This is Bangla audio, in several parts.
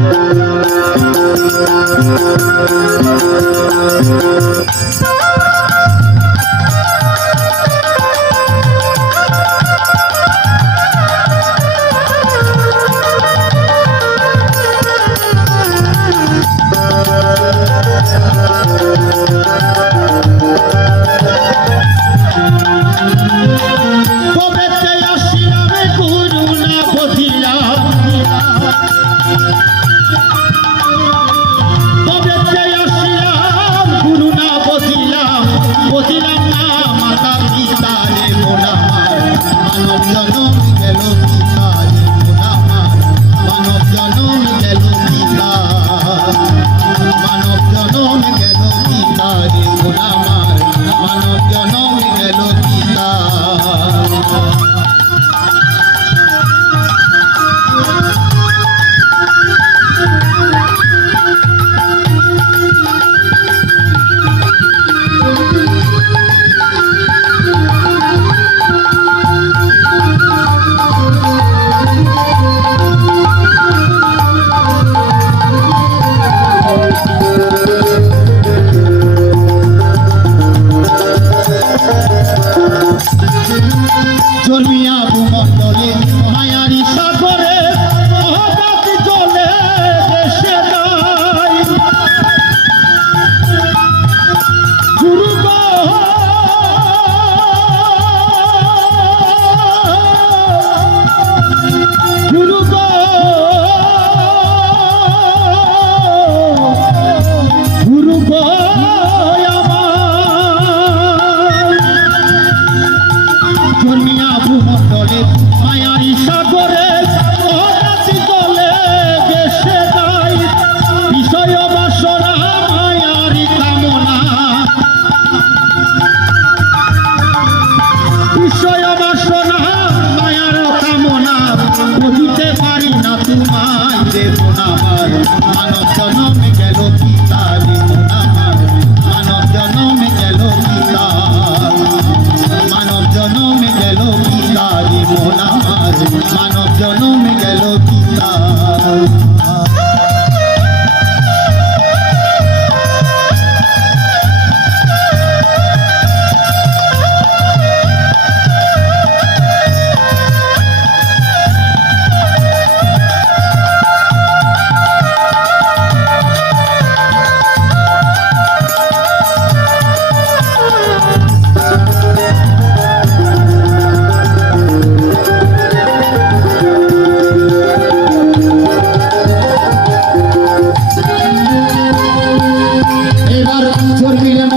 Thank you. আমার মানব জনম গেল পিতা দেব আমার মানব জনম গেল পিতার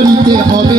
করিতে হবে।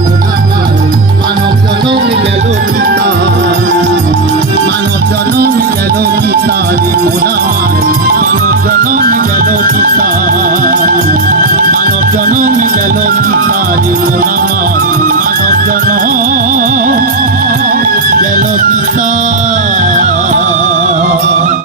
গেল পিতা। মানব জনম গেল পিতা রিমোনামার মানব জনম গেল পিতা। মানব জনম গেল পিতা রিমোনামার